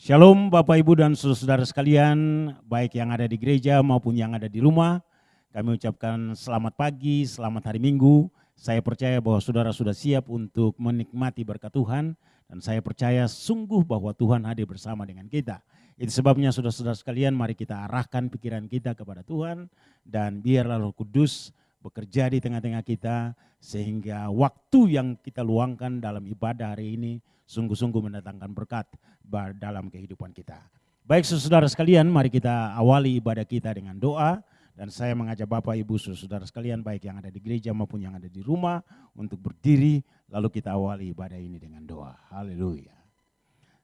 Shalom Bapak Ibu dan saudara sekalian, baik yang ada di gereja maupun yang ada di rumah. Kami ucapkan selamat pagi, selamat hari Minggu. Saya percaya bahwa saudara sudah siap untuk menikmati berkat Tuhan. Dan saya percaya sungguh bahwa Tuhan hadir bersama dengan kita. Itu sebabnya saudara-saudara sekalian, mari kita arahkan pikiran kita kepada Tuhan. Dan biarlah Roh Kudus bekerja di tengah-tengah kita. Sehingga waktu yang kita luangkan dalam ibadah hari ini sungguh-sungguh mendatangkan berkat dalam kehidupan kita. Baik saudara sekalian, mari kita awali ibadah kita dengan doa. Dan saya mengajak Bapak Ibu saudara sekalian baik yang ada di gereja maupun yang ada di rumah untuk berdiri. Lalu kita awali ibadah ini dengan doa. Haleluya.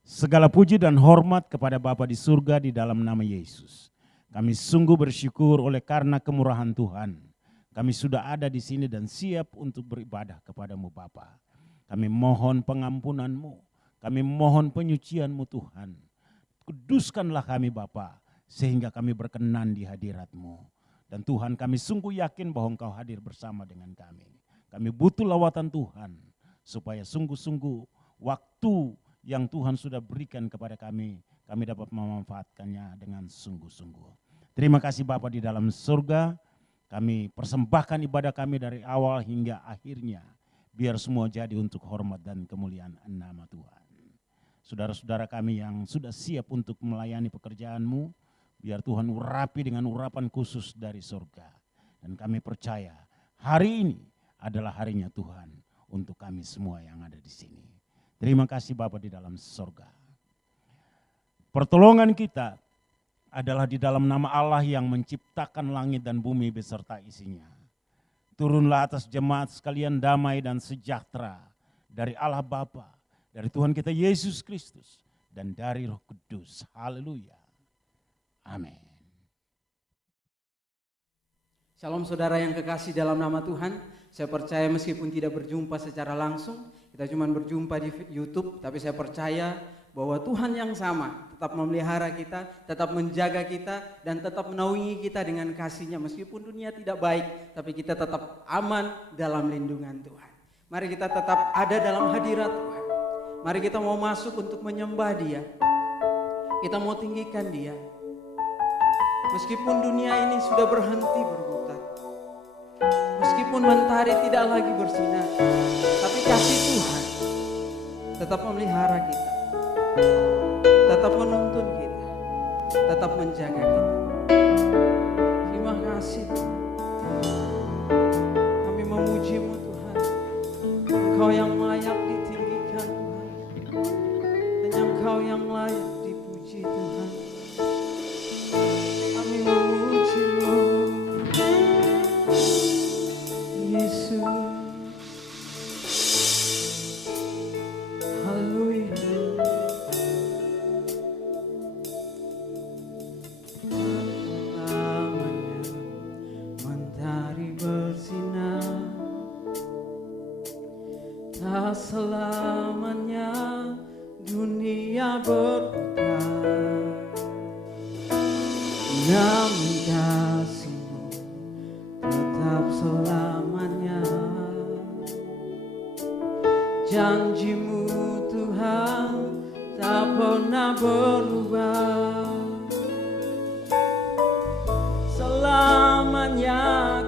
Segala puji dan hormat kepada Bapa di surga di dalam nama Yesus. Kami sungguh bersyukur oleh karena kemurahan Tuhan. Kami sudah ada di sini dan siap untuk beribadah kepadamu Bapa. Kami mohon pengampunan-Mu, kami mohon penyucian-Mu Tuhan. Kuduskanlah kami Bapa, sehingga kami berkenan di hadirat-Mu. Dan Tuhan kami sungguh yakin bahwa Engkau hadir bersama dengan kami. Kami butuh lawatan Tuhan, supaya sungguh-sungguh waktu yang Tuhan sudah berikan kepada kami dapat memanfaatkannya dengan sungguh-sungguh. Terima kasih Bapa di dalam surga, kami persembahkan ibadah kami dari awal hingga akhirnya. Biar semua jadi untuk hormat dan kemuliaan nama Tuhan. Saudara-saudara kami yang sudah siap untuk melayani pekerjaan-Mu, biar Tuhan urapi dengan urapan khusus dari surga. Dan kami percaya hari ini adalah harinya Tuhan untuk kami semua yang ada di sini. Terima kasih Bapa di dalam surga. Pertolongan kita adalah di dalam nama Allah yang menciptakan langit dan bumi beserta isinya. Turunlah atas jemaat sekalian damai dan sejahtera dari Allah Bapa, dari Tuhan kita Yesus Kristus, dan dari Roh Kudus. Haleluya. Amin. Shalom saudara yang kekasih dalam nama Tuhan. Saya percaya meskipun tidak berjumpa secara langsung, kita cuma berjumpa di YouTube, tapi saya percaya bahwa Tuhan yang sama tetap memelihara kita, tetap menjaga kita, dan tetap menaungi kita dengan kasih-Nya. Meskipun dunia tidak baik, tapi kita tetap aman dalam lindungan Tuhan. Mari kita tetap ada dalam hadirat Tuhan. Mari kita mau masuk untuk menyembah Dia. Kita mau tinggikan Dia. Meskipun dunia ini sudah berhenti berputar, meskipun mentari tidak lagi bersinar, tapi kasih Tuhan tetap memelihara kita, tetap menuntun kita, tetap menjaga kita. Terima kasih Tuhan. Kami memuji-Mu Tuhan. Engkau yang layak ditinggikan Tuhan. Hanya Engkau yang layak dipuji Tuhan. Kami memuji-Mu Yesus. Selamanya dunia berputar, namun kasih-Mu tetap selamanya. Janji-Mu Tuhan tak pernah berubah. Selamanya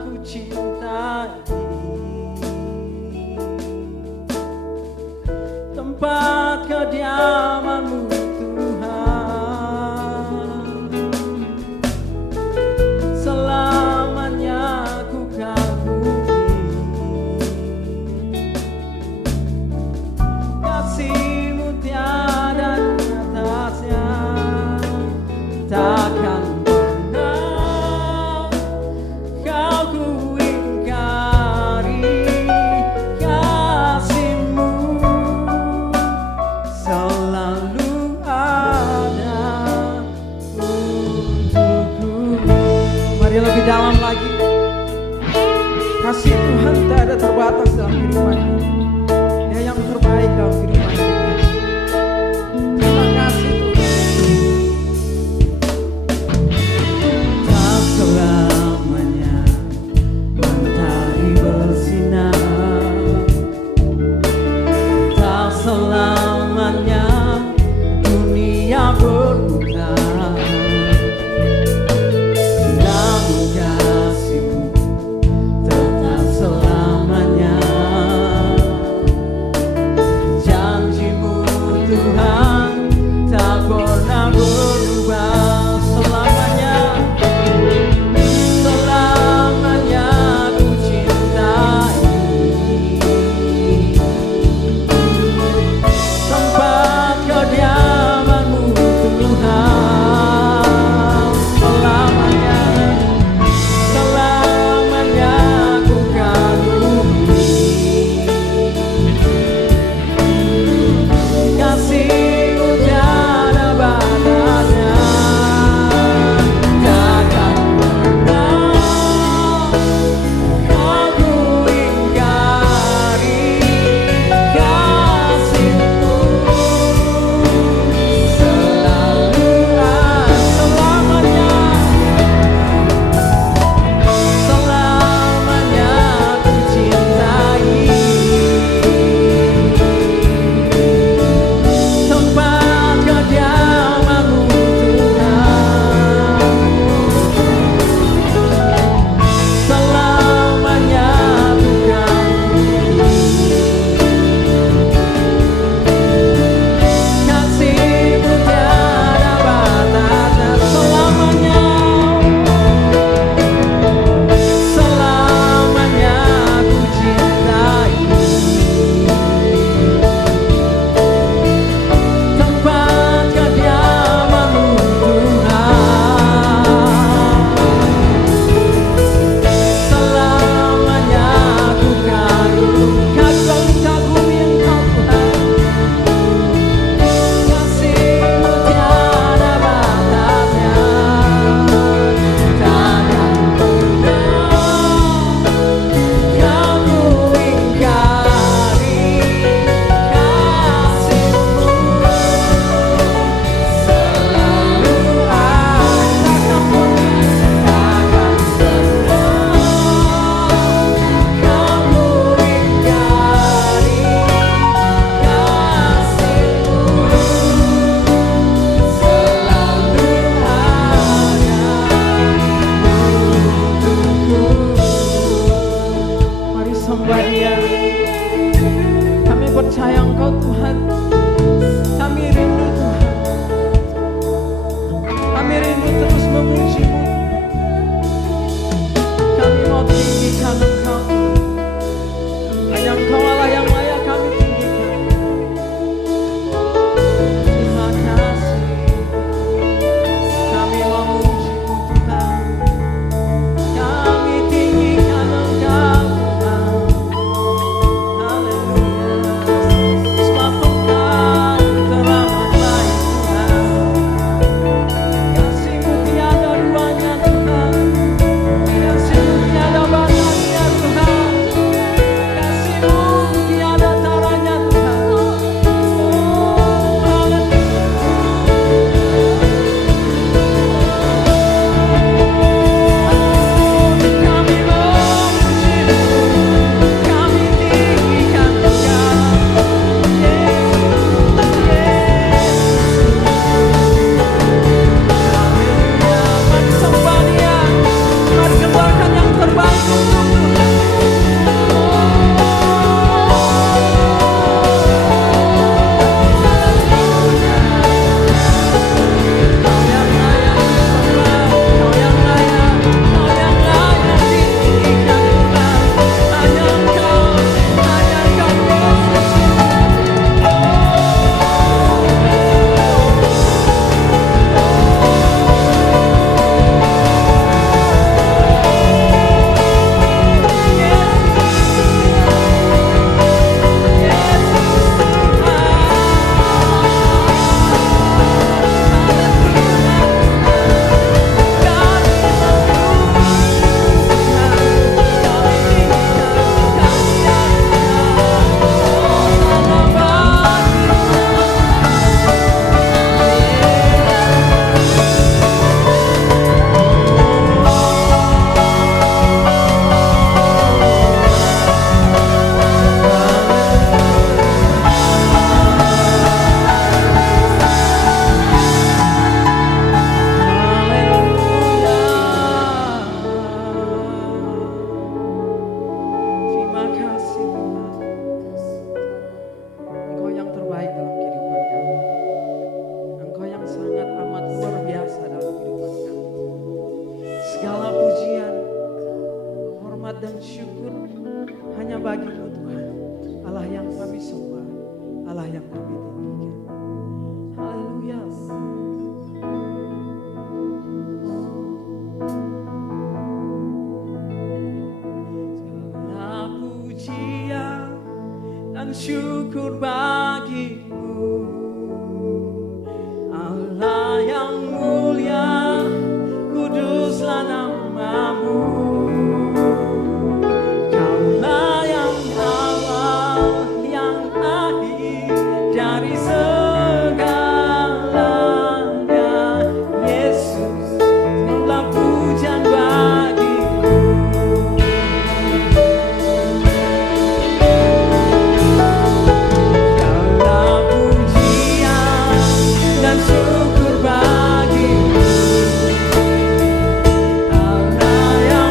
ku cintai tempat kediaman-Mu Tuhan. Selamanya ku kagumi kasih-Mu tiada batasnya. Takkan pernah Kau ku ingkari kasih-Mu. So Kami percaya Engkau Tuhan. Kami rindu Tuhan. Kami rindu terus memuji-Mu. Kami mau tinggikan Engkau. Hanya Engkau Allah yang layak kami tinggikan. Terima kasih. Kami mau memuji-Mu Tuhan. Kami tinggikan Engkau Tuhan. Haleluya. Sebab Engkau teramat baik Tuhan. Kasih-Mu tiada duanya Tuhan. Kasih-Mu tiada batasnya Tuhan. Kasih-Mu tiada taranya Tuhan. Oh, haleluya. Kami memuji-Mu, kami tinggikan Engkau. Haleluya. Mari sembah Dia, mari keluarkan yang terbaik untuk Tuhan. Kau yang layak disembah, Kau yang layak, Kau yang layak ditinggikan Tuhan. Hanya Engkau Yesus. Terima kasih Tuhan. Engkau yang terbaik dalam kehidupan kami. Engkau yang sangat amat luar biasa dalam kehidupan kami. Segala pujian, hormat dan syukur hanya bagi-Mu Tuhan. Allah yang kami sembah, Allah yang kami tinggikan. Haleluya. Segala pujian dan syukur bagi-Mu, Allah yang mulia, kuduslah nama-Mu. Kaulah yang awal, yang akhir dari segalanya. Yesus, Engkaulah pujian bagi-Ku. Kaulah pujian dan syukur bagi-Ku. Allah yang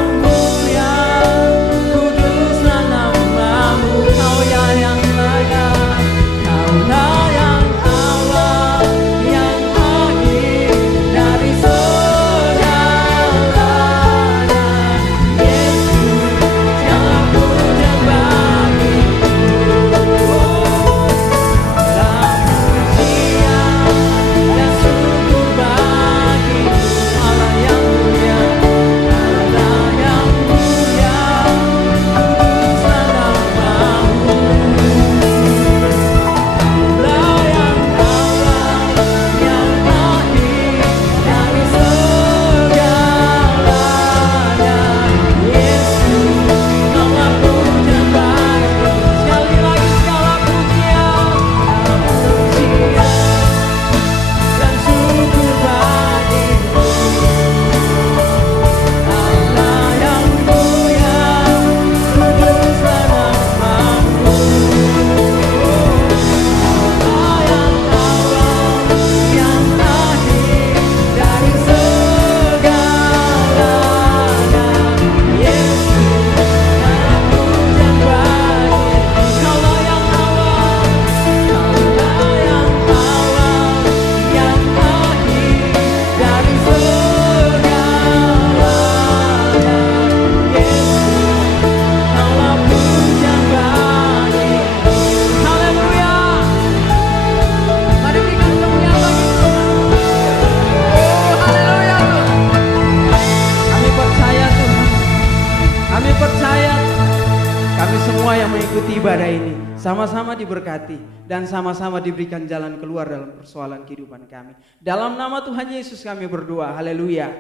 yang mengikuti ibadah ini sama-sama diberkati dan sama-sama diberikan jalan keluar dalam persoalan kehidupan kami. Dalam nama Tuhan Yesus kami berdoa. Haleluya.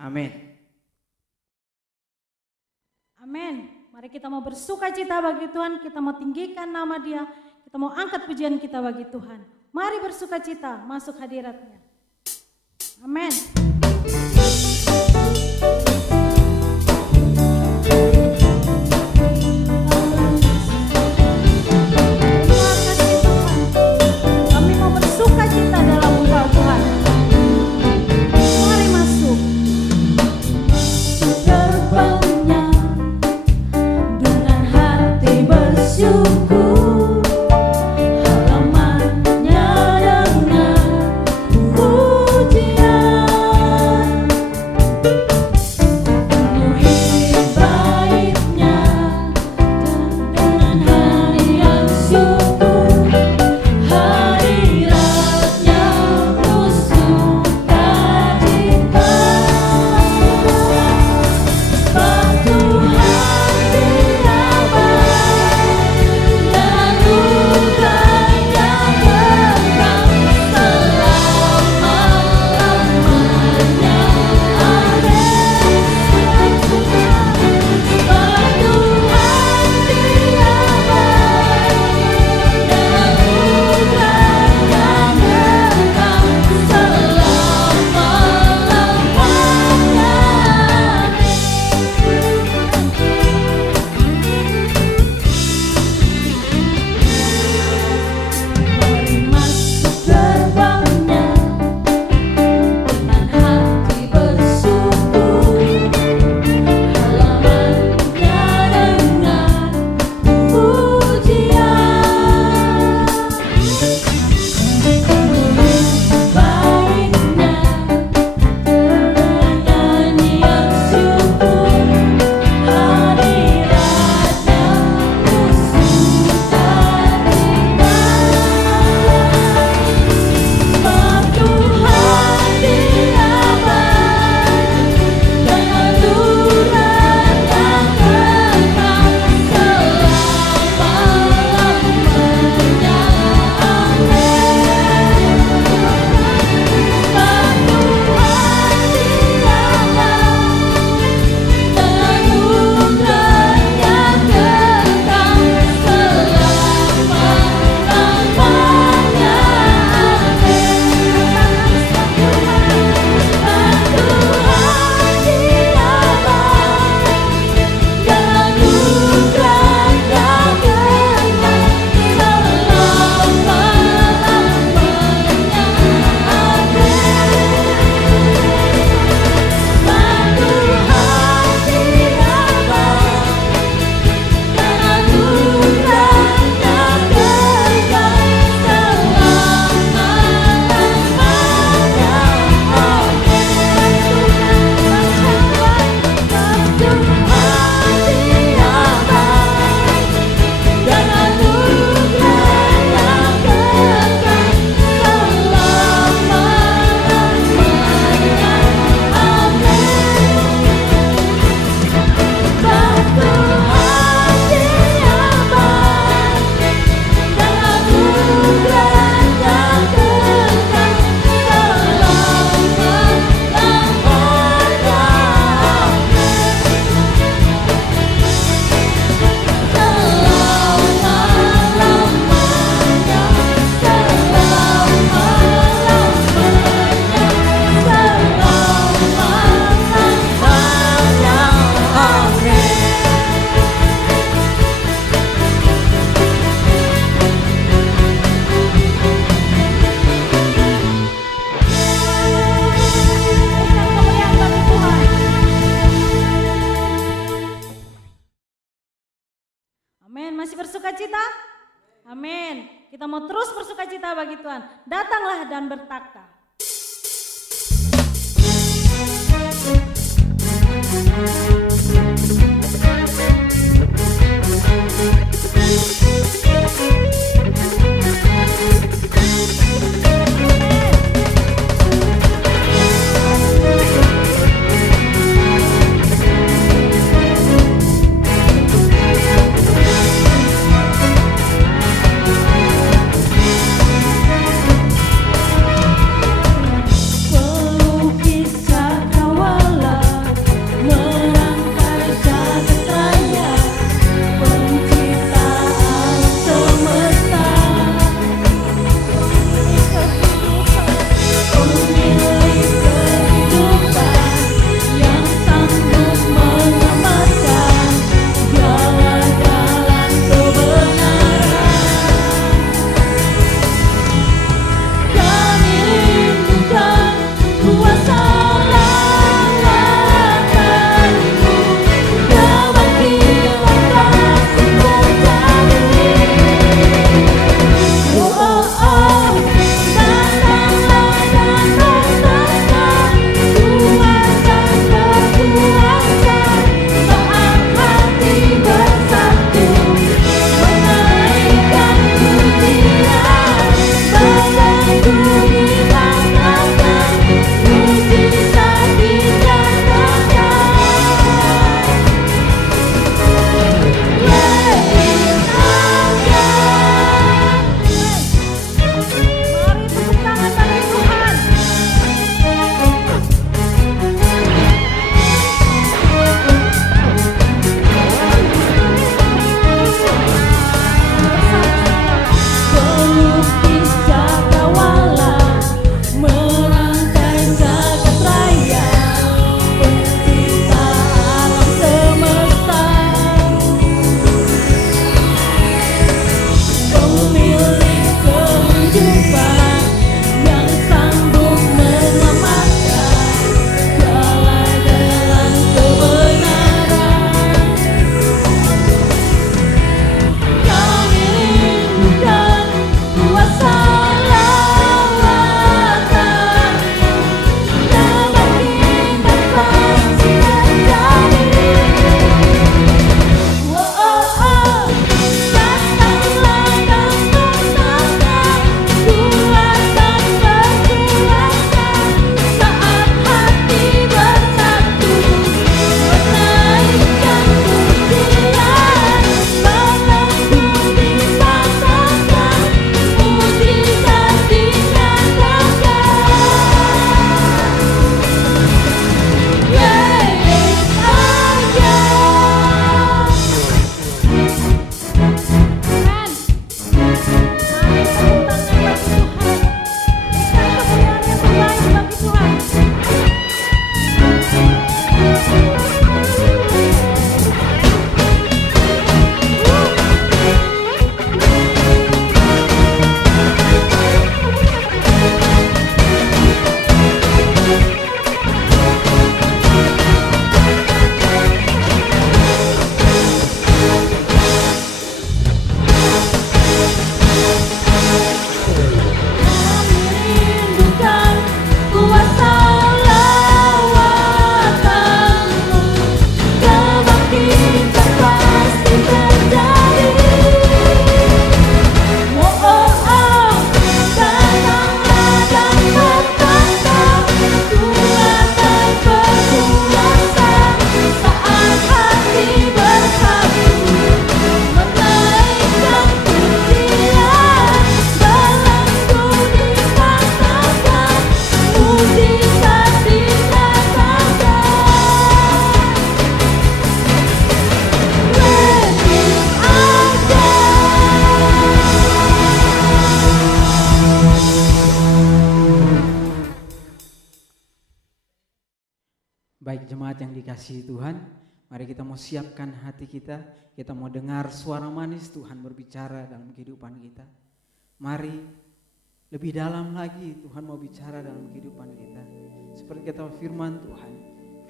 Amin. Amin. Mari kita mau bersuka cita bagi Tuhan, kita mau tinggikan nama Dia, kita mau angkat pujian kita bagi Tuhan. Mari bersuka cita masuk hadirat-Nya. Amin. Kita mau terus bersukacita bagi Tuhan. Datanglah dan bertakwa. Baik jemaat yang dikasihi Tuhan, mari kita mau siapkan hati kita. Kita mau dengar suara manis Tuhan berbicara dalam kehidupan kita. Mari lebih dalam lagi Tuhan mau bicara dalam kehidupan kita. Seperti kata firman Tuhan,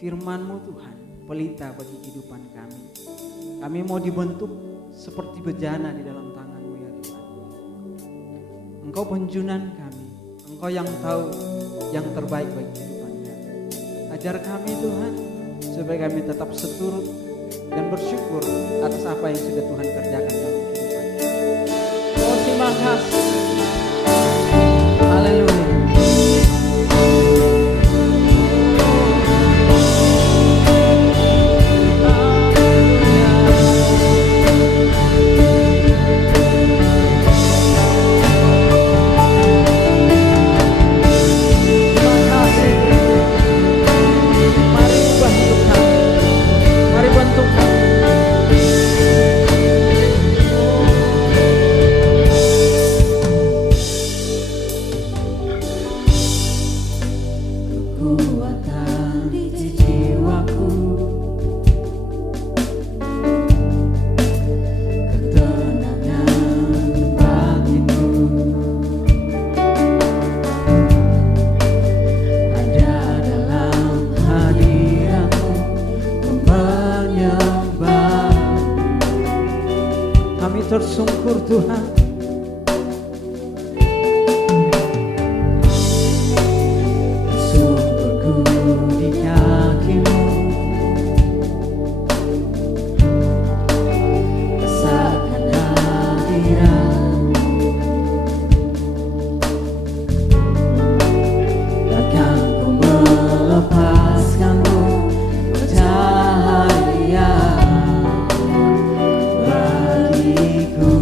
firman-Mu Tuhan pelita bagi kehidupan kami. Kami mau dibentuk seperti bejana di dalam tangan-Mu ya Tuhan. Engkau penjunan kami, Engkau yang tahu yang terbaik bagi kehidupan kami. Ajar kami Tuhan, supaya kami tetap seturut dan bersyukur atas apa yang sudah Tuhan kerjakan dalam kehidupan kami. Oh terima kasih. Haleluya. Tersungkur Tuhan, tersungkurku di kaki-Mu, rasakan hadirat, takkan ku melepaskan-Mu bercahaya bagiku.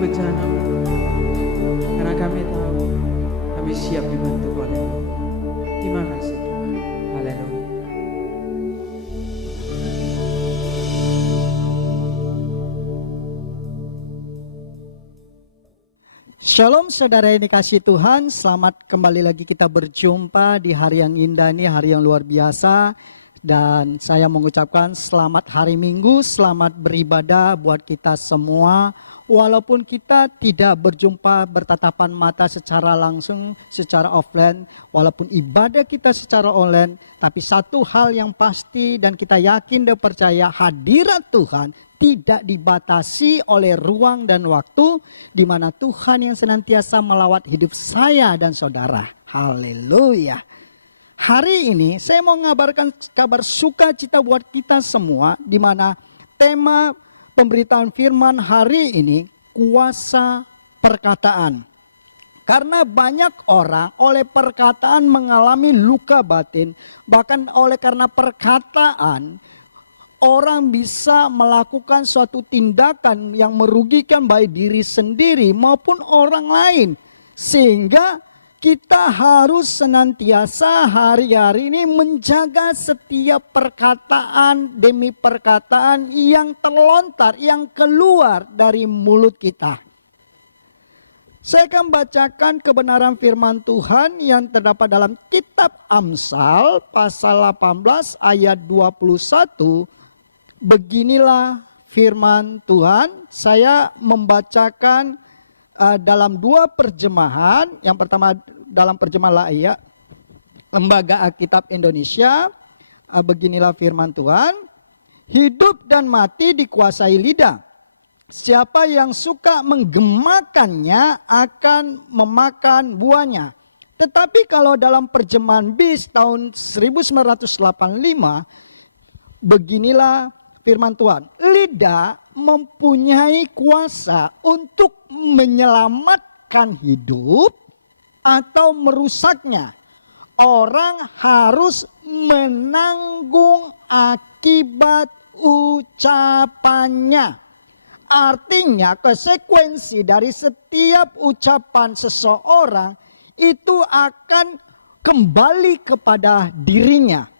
bencana, karena kami tahu kami siap dibentuk oleh-Mu. Terima kasih Tuhan. Haleluya. Shalom saudara yang dikasihi Tuhan, selamat kembali lagi kita berjumpa di hari yang indah ini, hari yang luar biasa. Dan saya mengucapkan selamat hari Minggu, selamat beribadah buat kita semua. Walaupun kita tidak berjumpa bertatapan mata secara langsung, secara offline, walaupun ibadah kita secara online, tapi satu hal yang pasti dan kita yakin dan percaya, hadirat Tuhan tidak dibatasi oleh ruang dan waktu, di mana Tuhan yang senantiasa melawat hidup saya dan saudara. Haleluya. Hari ini saya mau mengabarkan kabar sukacita buat kita semua, di mana tema pemberitaan firman hari ini kuasa perkataan. Karena banyak orang oleh perkataan mengalami luka batin, bahkan karena perkataan orang bisa melakukan suatu tindakan yang merugikan baik diri sendiri maupun orang lain. Sehingga kita harus senantiasa hari-hari ini menjaga setiap perkataan demi perkataan yang terlontar, yang keluar dari mulut kita. Saya akan bacakan kebenaran firman Tuhan yang terdapat dalam kitab Amsal pasal 18 ayat 21. Beginilah firman Tuhan. Saya membacakan dalam dua terjemahan. Yang pertama dalam terjemahan Laia, Lembaga Alkitab Indonesia. Beginilah firman Tuhan. Hidup dan mati dikuasai lidah. Siapa yang suka menggemakannya akan memakan buahnya. Tetapi kalau dalam terjemahan BIS tahun 1985, beginilah firman Tuhan, lidah mempunyai kuasa untuk menyelamatkan hidup atau merusaknya. Orang harus menanggung akibat ucapannya. Artinya konsekuensi dari setiap ucapan seseorang itu akan kembali kepada dirinya.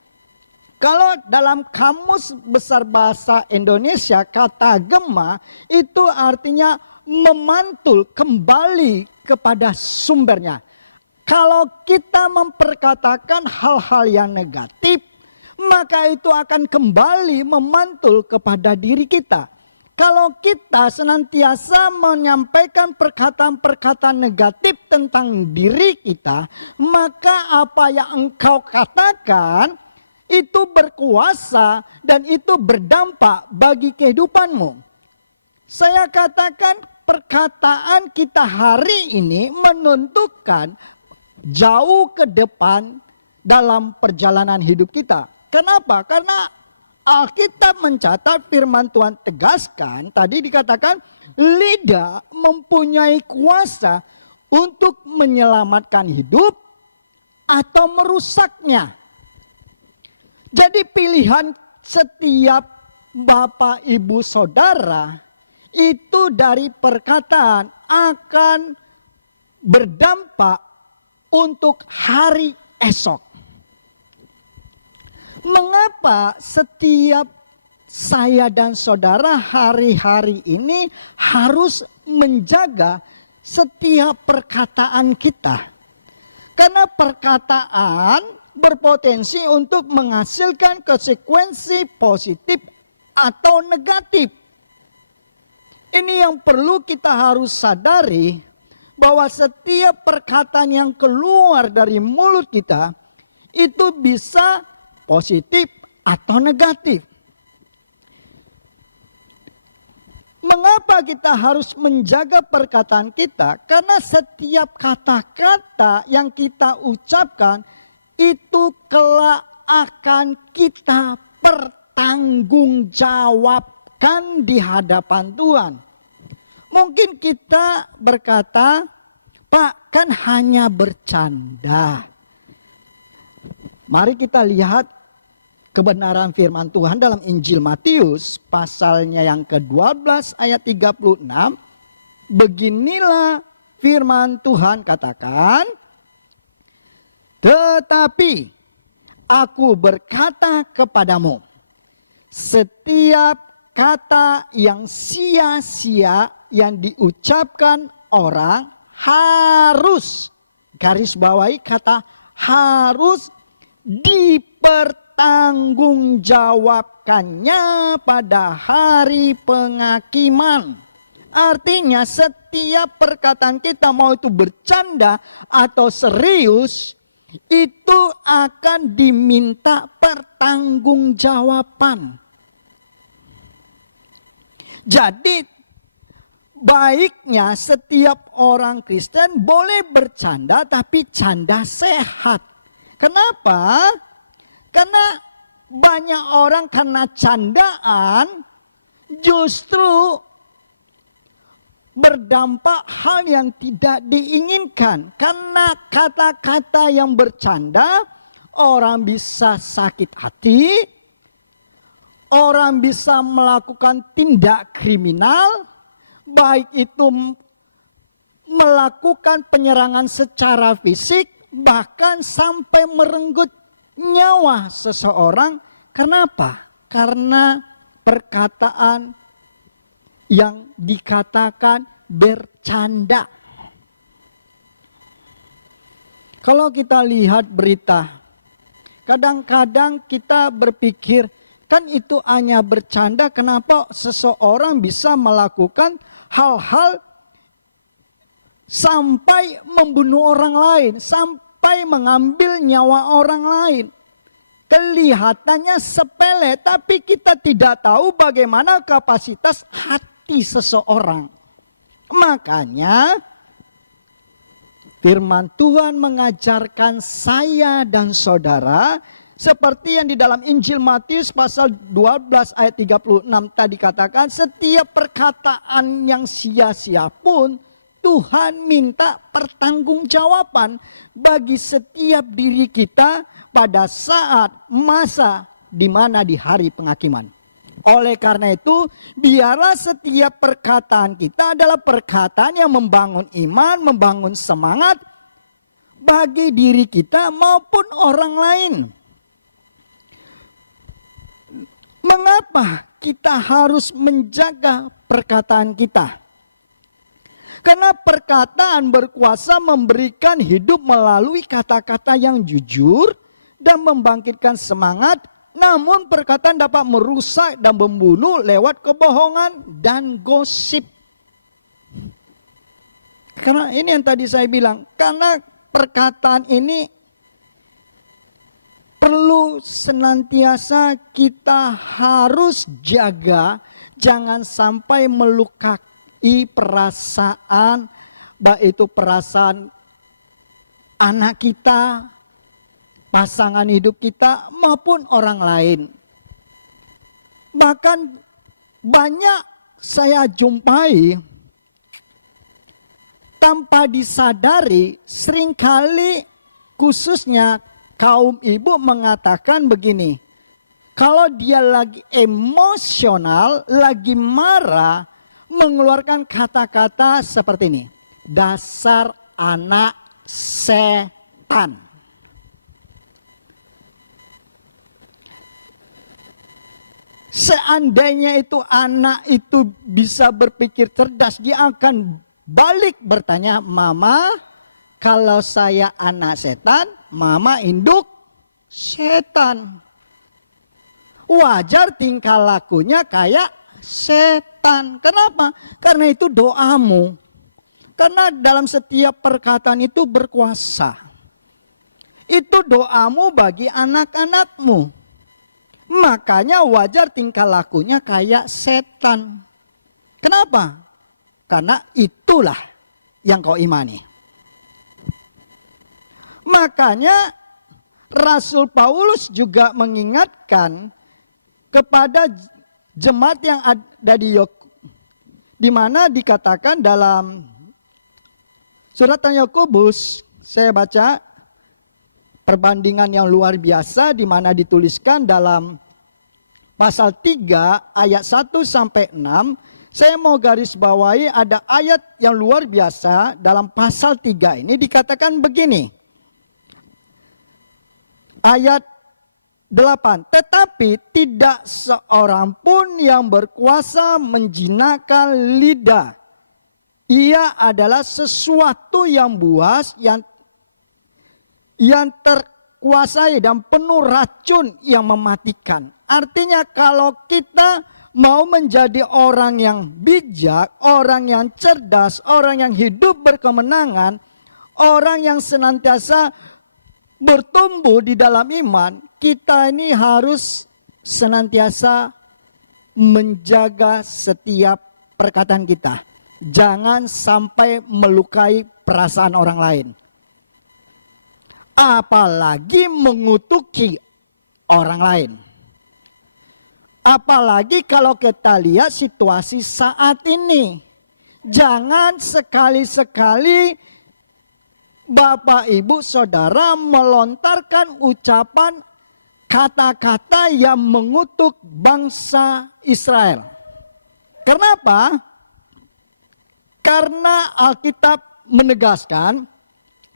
Kalau dalam Kamus Besar Bahasa Indonesia, kata gema itu artinya memantul kembali kepada sumbernya. Kalau kita memperkatakan hal-hal yang negatif, maka itu akan kembali memantul kepada diri kita. Kalau kita senantiasa menyampaikan perkataan-perkataan negatif tentang diri kita, maka apa yang engkau katakan itu berkuasa dan itu berdampak bagi kehidupanmu. Saya katakan perkataan kita hari ini menentukan jauh ke depan dalam perjalanan hidup kita. Kenapa? Karena Alkitab mencatat, firman Tuhan tegaskan, tadi dikatakan lidah mempunyai kuasa untuk menyelamatkan hidup atau merusaknya. Jadi pilihan setiap bapak, ibu, saudara itu dari perkataan akan berdampak untuk hari esok. Mengapa setiap saya dan saudara hari-hari ini harus menjaga setiap perkataan kita? Karena perkataan berpotensi untuk menghasilkan konsekuensi positif atau negatif. Ini yang perlu kita harus sadari, bahwa setiap perkataan yang keluar dari mulut kita itu bisa positif atau negatif. Mengapa kita harus menjaga perkataan kita? Karena setiap kata-kata yang kita ucapkan itu kelak akan kita pertanggungjawabkan di hadapan Tuhan. Mungkin kita berkata, Pak, kan hanya bercanda. Mari kita lihat kebenaran firman Tuhan dalam Injil Matius pasalnya yang ke-12 ayat 36. beginilah firman Tuhan katakan, tetapi aku berkata kepadamu, setiap kata yang sia-sia yang diucapkan orang harus, garis bawahi kata harus, dipertanggungjawabkannya pada hari penghakiman. Artinya setiap perkataan kita, mau itu bercanda atau serius, itu akan diminta pertanggungjawaban. Jadi baiknya setiap orang Kristen boleh bercanda, tapi canda sehat. Kenapa? Karena banyak orang karena candaan justru berdampak hal yang tidak diinginkan. Karena kata-kata yang bercanda, orang bisa sakit hati, orang bisa melakukan tindak kriminal, baik itu melakukan penyerangan secara fisik, bahkan sampai merenggut nyawa seseorang. Kenapa? Karena perkataan yang dikatakan bercanda. Kalau kita lihat berita, kadang-kadang kita berpikir, kan itu hanya bercanda, kenapa seseorang bisa melakukan hal-hal sampai membunuh orang lain, sampai mengambil nyawa orang lain. Kelihatannya sepele, tapi kita tidak tahu bagaimana kapasitas hati seseorang. Makanya firman Tuhan mengajarkan saya dan saudara, seperti yang di dalam Injil Matius pasal 12 ayat 36 tadi katakan, setiap perkataan yang sia-sia pun Tuhan minta pertanggungjawaban bagi setiap diri kita pada saat masa di mana di hari penghakiman. Oleh karena itu, biarlah setiap perkataan kita adalah perkataan yang membangun iman, membangun semangat bagi diri kita maupun orang lain. Mengapa kita harus menjaga perkataan kita? Karena perkataan berkuasa memberikan hidup melalui kata-kata yang jujur dan membangkitkan semangat. Namun perkataan dapat merusak dan membunuh lewat kebohongan dan gosip. Karena ini yang tadi saya bilang, karena perkataan ini perlu senantiasa kita harus jaga, jangan sampai melukai perasaan, baik itu perasaan anak kita, pasangan hidup kita, maupun orang lain. Bahkan banyak saya jumpai tanpa disadari, seringkali khususnya kaum ibu mengatakan begini, kalau dia lagi emosional, lagi marah, mengeluarkan kata-kata seperti ini, dasar anak setan. Seandainya itu anak itu bisa berpikir cerdas, dia akan balik bertanya, mama, kalau saya anak setan, mama induk setan. Wajar tingkah lakunya kayak setan. Kenapa? Karena itu doamu. Karena dalam setiap perkataan itu berkuasa. Itu doamu bagi anak-anakmu. Makanya wajar tingkah lakunya kayak setan. Kenapa? Karena itulah yang kau imani. Makanya Rasul Paulus juga mengingatkan kepada jemaat yang ada di mana dikatakan dalam surat Yakobus, saya baca perbandingan yang luar biasa di mana dituliskan dalam pasal 3 ayat 1 sampai 6, Saya mau garis bawahi ada ayat yang luar biasa dalam pasal 3 ini dikatakan begini. Ayat 8. Tetapi tidak seorang pun yang berkuasa menjinakkan lidah. Ia adalah sesuatu yang buas, yang terkuasai dan penuh racun yang mematikan. Artinya kalau kita mau menjadi orang yang bijak, orang yang cerdas, orang yang hidup berkemenangan, orang yang senantiasa bertumbuh di dalam iman, kita ini harus senantiasa menjaga setiap perkataan kita. Jangan sampai melukai perasaan orang lain. Apalagi mengutuki orang lain. Apalagi kalau kita lihat situasi saat ini. Jangan sekali-sekali Bapak, Ibu, Saudara melontarkan ucapan kata-kata yang mengutuk bangsa Israel. Kenapa? Karena Alkitab menegaskan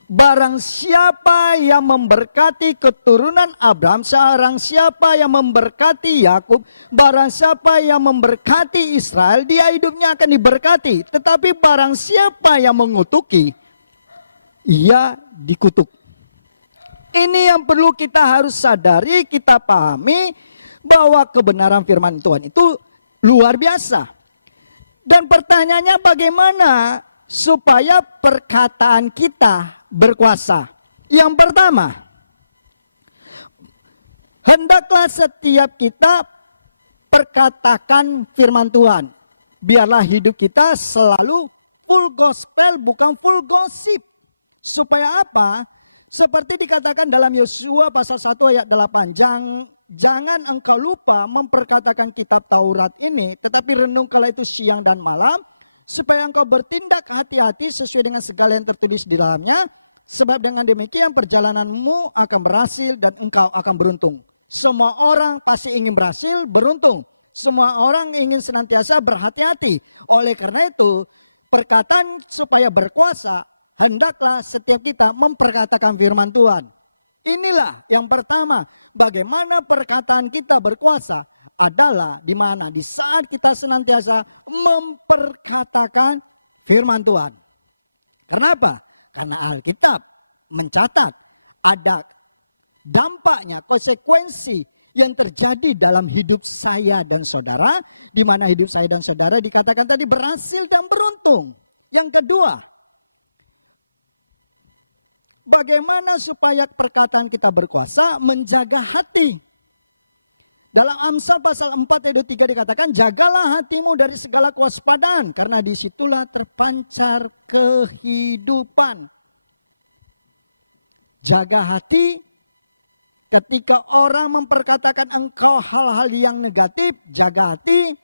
barang siapa yang memberkati keturunan Abraham, barang siapa yang memberkati Yakub, barang siapa yang memberkati Israel, dia hidupnya akan diberkati. Tetapi barang siapa yang mengutuki, ia dikutuk. Ini yang perlu kita harus sadari, kita pahami bahwa kebenaran firman Tuhan itu luar biasa. Dan pertanyaannya bagaimana supaya perkataan kita berkuasa? Yang pertama, hendaklah setiap kita perkatakan firman Tuhan. Biarlah hidup kita selalu full gospel, bukan full gossip. Supaya apa? Seperti dikatakan dalam Yosua pasal 1 ayat 8. Jangan engkau lupa memperkatakan kitab Taurat ini, tetapi renungkanlah itu siang dan malam, supaya engkau bertindak hati-hati sesuai dengan segala yang tertulis di dalamnya, sebab dengan demikian perjalananmu akan berhasil dan engkau akan beruntung. Semua orang pasti ingin berhasil, beruntung. Semua orang ingin senantiasa berhati-hati. Oleh karena itu, perkataan supaya berkuasa, hendaklah setiap kita memperkatakan firman Tuhan. Inilah yang pertama. Bagaimana perkataan kita berkuasa adalah di mana di saat kita senantiasa memperkatakan firman Tuhan. Kenapa? Karena Alkitab mencatat ada dampaknya, konsekuensi yang terjadi dalam hidup saya dan saudara, di mana hidup saya dan saudara dikatakan tadi berhasil dan beruntung. Yang kedua, bagaimana supaya perkataan kita berkuasa? Menjaga hati. Dalam Amsal pasal 4 ayat 3 dikatakan, jagalah hatimu dari segala kewaspadaan, karena disitulah terpancar kehidupan. Jaga hati. Ketika orang memperkatakan engkau hal-hal yang negatif, jaga hati.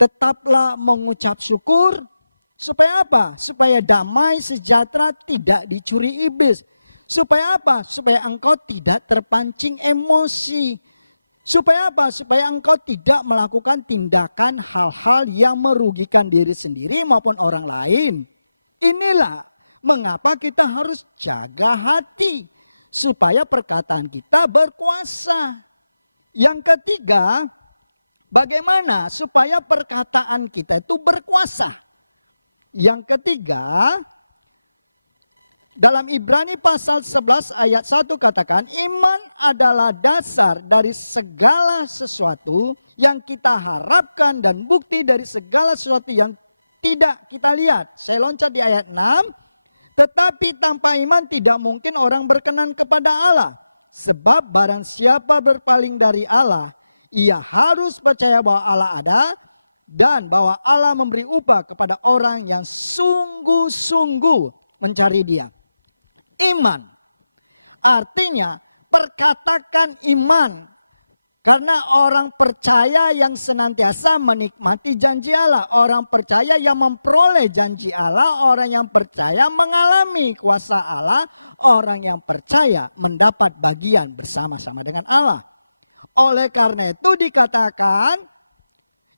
Tetaplah mengucap syukur. Supaya apa? Supaya damai sejahtera tidak dicuri iblis. Supaya apa? Supaya engkau tidak terpancing emosi. Supaya apa? Supaya engkau tidak melakukan tindakan hal-hal yang merugikan diri sendiri maupun orang lain. Inilah mengapa kita harus jaga hati. Supaya perkataan kita berkuasa. Yang ketiga, bagaimana supaya perkataan kita itu berkuasa? Yang ketiga, dalam Ibrani pasal 11 ayat 1 katakan, iman adalah dasar dari segala sesuatu yang kita harapkan dan bukti dari segala sesuatu yang tidak kita lihat. Saya loncat di ayat 6, tetapi tanpa iman tidak mungkin orang berkenan kepada Allah. Sebab barang siapa berpaling dari Allah, ia harus percaya bahwa Allah ada, dan bahwa Allah memberi upah kepada orang yang sungguh-sungguh mencari Dia. Iman. Artinya perkatakan iman. Karena orang percaya yang senantiasa menikmati janji Allah. Orang percaya yang memperoleh janji Allah. Orang yang percaya mengalami kuasa Allah. Orang yang percaya mendapat bagian bersama-sama dengan Allah. Oleh karena itu dikatakan,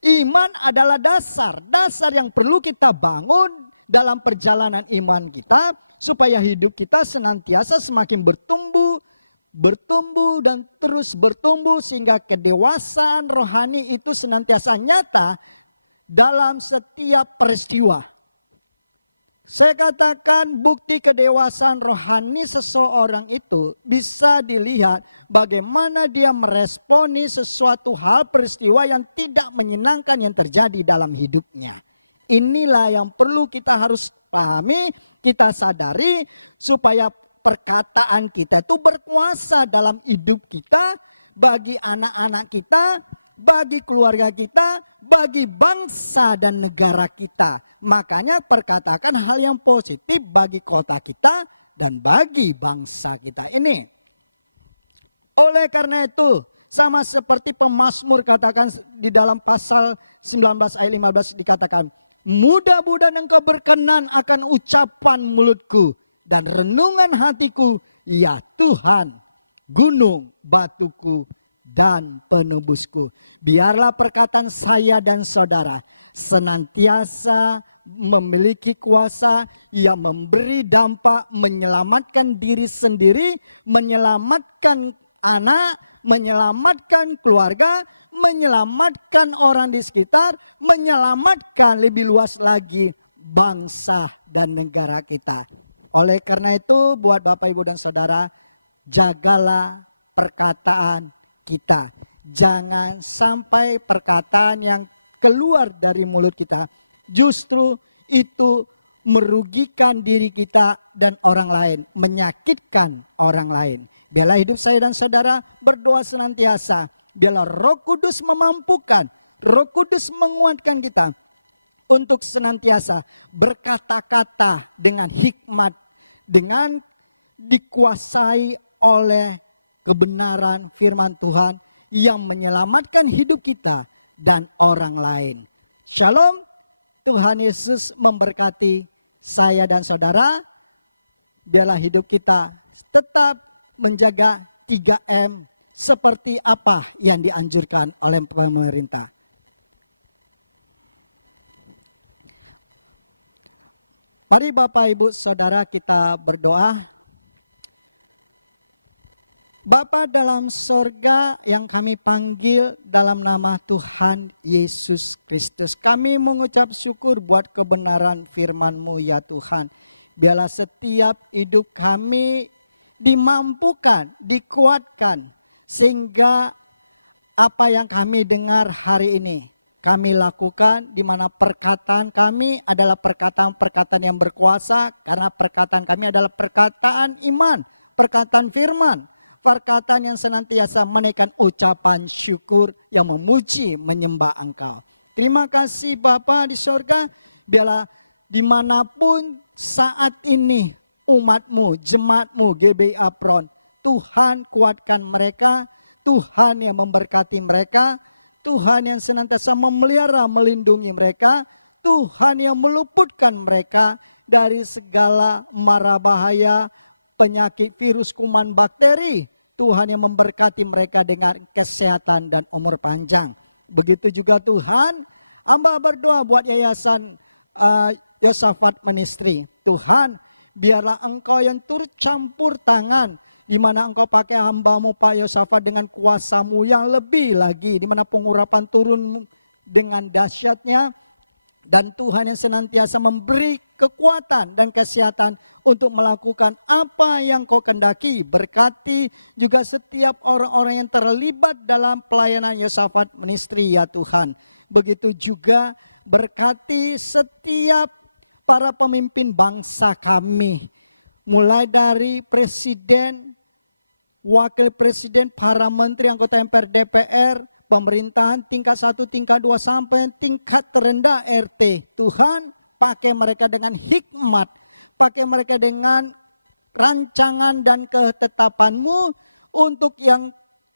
Iman adalah dasar yang perlu kita bangun dalam perjalanan iman kita supaya hidup kita senantiasa semakin bertumbuh dan terus bertumbuh sehingga kedewasaan rohani itu senantiasa nyata dalam setiap peristiwa. Saya katakan bukti kedewasaan rohani seseorang itu bisa dilihat bagaimana dia meresponi sesuatu hal peristiwa yang tidak menyenangkan yang terjadi dalam hidupnya. Inilah yang perlu kita harus pahami, kita sadari supaya perkataan kita itu berkuasa dalam hidup kita, bagi anak-anak kita, bagi keluarga kita, bagi bangsa dan negara kita. Makanya perkatakan hal yang positif bagi kota kita dan bagi bangsa kita ini. Oleh karena itu, sama seperti pemazmur katakan di dalam pasal 19 ayat 15 dikatakan, mudah-mudahan engkau berkenan akan ucapan mulutku dan renungan hatiku, ya Tuhan, gunung, batuku, dan penebusku. Biarlah perkataan saya dan saudara senantiasa memiliki kuasa yang memberi dampak, menyelamatkan diri sendiri, menyelamatkan anak, menyelamatkan keluarga, menyelamatkan orang di sekitar, menyelamatkan lebih luas lagi bangsa dan negara kita. Oleh karena itu, buat Bapak, Ibu, dan Saudara, jagalah perkataan kita. Jangan sampai perkataan yang keluar dari mulut kita justru itu merugikan diri kita dan orang lain, menyakitkan orang lain. Biarlah hidup saya dan saudara berdoa senantiasa. Biarlah Roh Kudus memampukan, Roh Kudus menguatkan kita untuk senantiasa berkata-kata dengan hikmat, dengan dikuasai oleh kebenaran firman Tuhan yang menyelamatkan hidup kita dan orang lain. Shalom, Tuhan Yesus memberkati saya dan saudara. Biarlah hidup kita tetap menjaga 3M seperti apa yang dianjurkan oleh pemerintah. Mari Bapak, Ibu, Saudara, kita berdoa. Bapa dalam sorga yang kami panggil dalam nama Tuhan Yesus Kristus, kami mengucap syukur buat kebenaran firman-Mu ya Tuhan. Biarlah setiap hidup kami dimampukan, dikuatkan, sehingga apa yang kami dengar hari ini kami lakukan, di mana perkataan kami adalah perkataan-perkataan yang berkuasa, karena perkataan kami adalah perkataan iman, perkataan firman, perkataan yang senantiasa menaikkan ucapan syukur yang memuji menyembah Engkau. Terima kasih Bapa di sorga, biarlah dimanapun saat ini umat-Mu, jemaat-Mu, GBI Apron, Tuhan kuatkan mereka, Tuhan yang memberkati mereka, Tuhan yang senantiasa memelihara, melindungi mereka, Tuhan yang meluputkan mereka dari segala mara bahaya, penyakit virus, kuman, bakteri. Tuhan yang memberkati mereka dengan kesehatan dan umur panjang. Begitu juga Tuhan, hamba berdoa buat yayasan Yosafat Ministry. Tuhan, biarlah Engkau yang turut campur tangan, di mana Engkau pakai hamba-Mu Pak Yosafat dengan kuasa-Mu yang lebih lagi, di mana pengurapan turun dengan dahsyatnya, dan Tuhan yang senantiasa memberi kekuatan dan kesehatan untuk melakukan apa yang Kau kehendaki. Berkati juga setiap orang-orang yang terlibat dalam pelayanan Yosafat Ministry ya Tuhan. Begitu juga berkati setiap para pemimpin bangsa kami, mulai dari presiden, wakil presiden, para menteri, anggota MPR, DPR, pemerintahan tingkat 1, tingkat 2 sampai tingkat terendah RT. Tuhan, pakai mereka dengan hikmat, pakai mereka dengan rancangan dan ketetapan-Mu untuk yang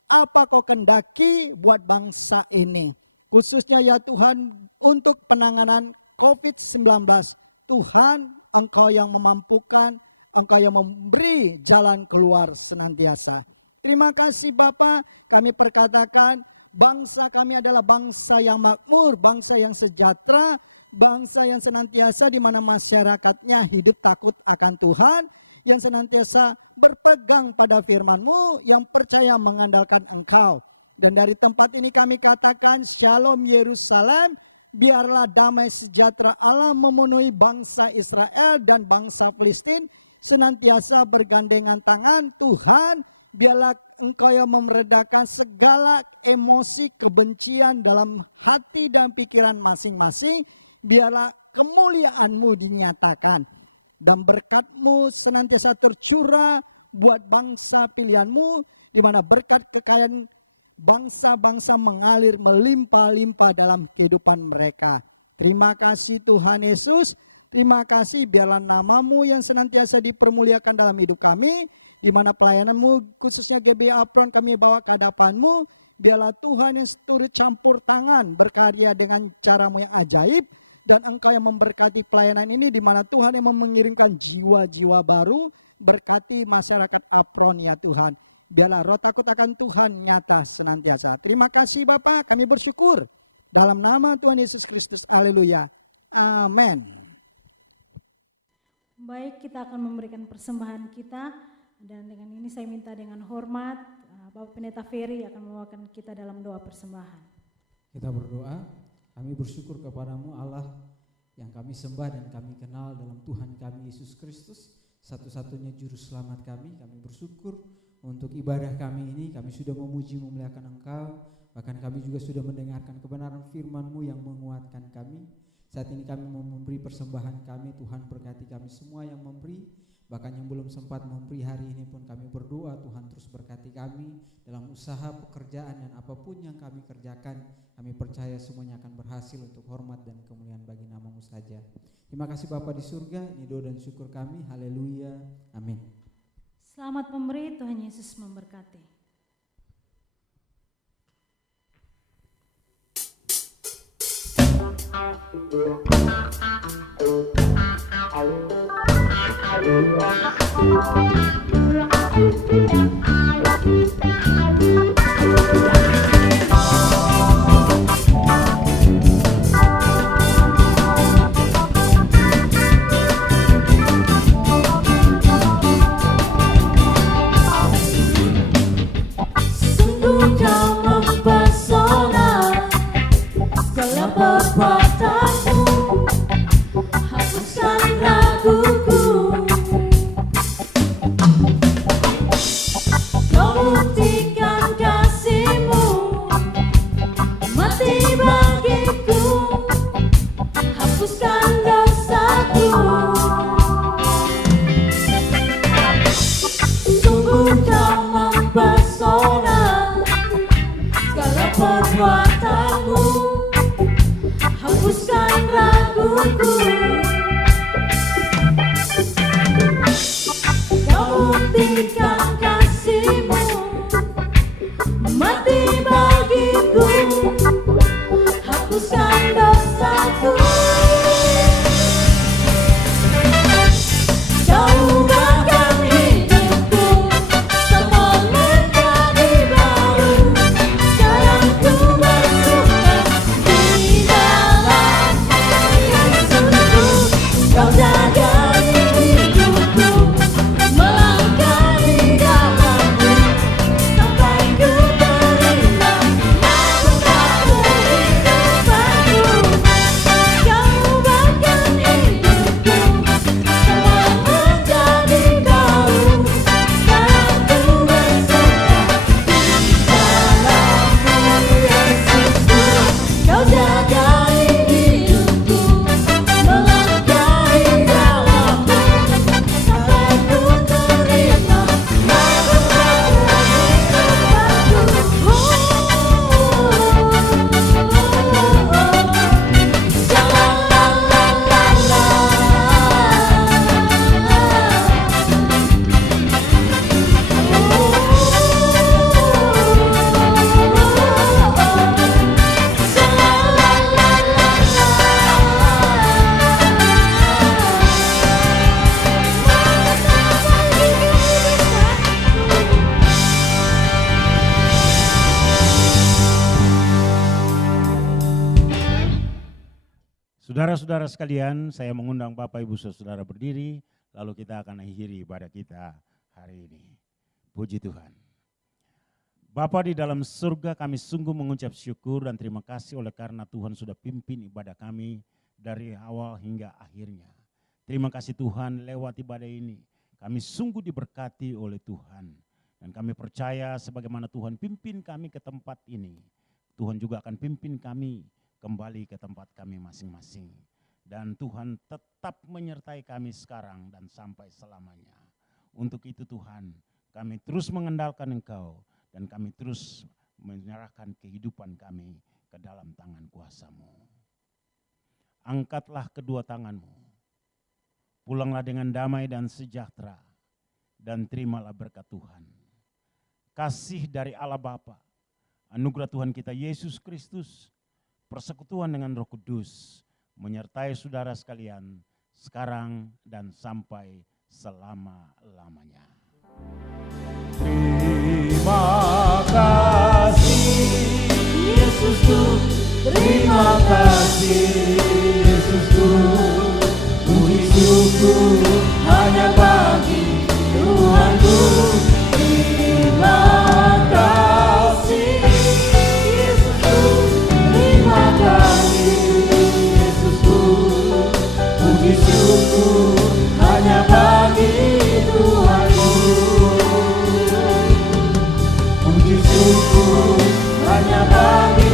apa Kau kehendaki buat bangsa ini. Khususnya ya Tuhan untuk penanganan COVID-19. Tuhan, Engkau yang memampukan, Engkau yang memberi jalan keluar senantiasa. Terima kasih Bapa, kami perkatakan bangsa kami adalah bangsa yang makmur, bangsa yang sejahtera, bangsa yang senantiasa di mana masyarakatnya hidup takut akan Tuhan, yang senantiasa berpegang pada firman-Mu, yang percaya mengandalkan Engkau. Dan dari tempat ini kami katakan, Shalom Yerusalem, biarlah damai sejahtera Allah memenuhi bangsa Israel dan bangsa Filistin, senantiasa bergandengan tangan. Tuhan, biarlah Engkau yang meredakan segala emosi kebencian dalam hati dan pikiran masing-masing. Biarlah kemuliaan-Mu dinyatakan. Dan berkat-Mu senantiasa tercurah buat bangsa pilihan-Mu, di mana berkat kekayaan bangsa-bangsa mengalir melimpah-limpah dalam kehidupan mereka. Terima kasih Tuhan Yesus. Terima kasih, biarlah nama-Mu yang senantiasa dipermuliakan dalam hidup kami, di mana pelayanan-Mu khususnya GBI Apron kami bawa ke hadapan-Mu. Biarlah Tuhan yang turut campur tangan berkarya dengan cara-Mu yang ajaib, dan Engkau yang memberkati pelayanan ini, di mana Tuhan yang mengirimkan jiwa-jiwa baru, berkati masyarakat Apron ya Tuhan. Biarlah roh takut akan Tuhan nyata senantiasa. Terima kasih Bapak, kami bersyukur dalam nama Tuhan Yesus Kristus. Haleluya. Amin. Baik, kita akan memberikan persembahan kita, dan dengan ini saya minta dengan hormat Bapak Pendeta Ferry akan membawakan kita dalam doa persembahan. Kita berdoa. Kami bersyukur kepadamu Allah yang kami sembah dan kami kenal dalam Tuhan kami Yesus Kristus, satu-satunya juru selamat kami. Kami bersyukur untuk ibadah kami ini, kami sudah memuji memuliakan Engkau, bahkan kami juga sudah mendengarkan kebenaran firman-Mu yang menguatkan kami. Saat ini kami mau memberi persembahan kami, Tuhan berkati kami semua yang memberi, bahkan yang belum sempat memberi hari ini pun kami berdoa Tuhan terus berkati kami dalam usaha, pekerjaan dan apapun yang kami kerjakan. Kami percaya semuanya akan berhasil untuk hormat dan kemuliaan bagi nama-Mu saja. Terima kasih Bapa di surga, ini doa dan syukur kami. Haleluya, amin. Selamat memberi, Tuhan Yesus memberkati. Sungguh kau mempesona, segala perbuatanmu hapuskan raguku. Kau buktikan kasih-Mu, mati bagiku, hapuskan dosaku. Sungguh kau mempesona, segala perbuatanmu hapuskan raguku. Kau buktikan kasih-Mu, mati bagiku, hapuskan dosaku. Kau ubahkan hidupku, semua menjadi baru. Sekarang ku bersuka di dalam Yesus. Saudara-saudara sekalian, saya mengundang Bapak Ibu Saudara berdiri, lalu kita akan akhiri ibadah kita hari ini. Puji Tuhan. Bapa di dalam surga, kami sungguh mengucap syukur dan terima kasih oleh karena Tuhan sudah pimpin ibadah kami dari awal hingga akhirnya. Terima kasih Tuhan, lewat ibadah ini kami sungguh diberkati oleh Tuhan. Dan kami percaya sebagaimana Tuhan pimpin kami ke tempat ini, Tuhan juga akan pimpin kami kembali ke tempat kami masing-masing. Dan Tuhan tetap menyertai kami sekarang dan sampai selamanya. Untuk itu Tuhan, kami terus mengandalkan Engkau dan kami terus menyerahkan kehidupan kami ke dalam tangan kuasa-Mu. Angkatlah kedua tangan-Mu, pulanglah dengan damai dan sejahtera, dan terimalah berkat Tuhan. Kasih dari Allah Bapa, anugerah Tuhan kita Yesus Kristus, persekutuan dengan Roh Kudus, menyertai saudara sekalian sekarang dan sampai selama-lamanya. Terima kasih Yesusku, terima kasih Yesusku, puji syukur hanya bagi Tuhanku. Terima kasih Yesusku, terima kasih Yesusku, puji syukur hanya bagi Tuhanku. Puji syukur hanya bagi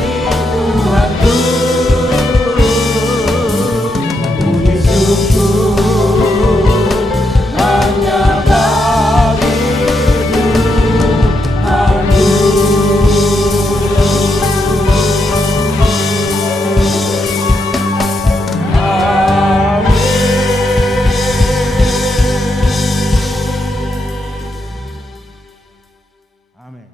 Tuhanku. Puji syukur hanya bagi Tuhanku. Amin.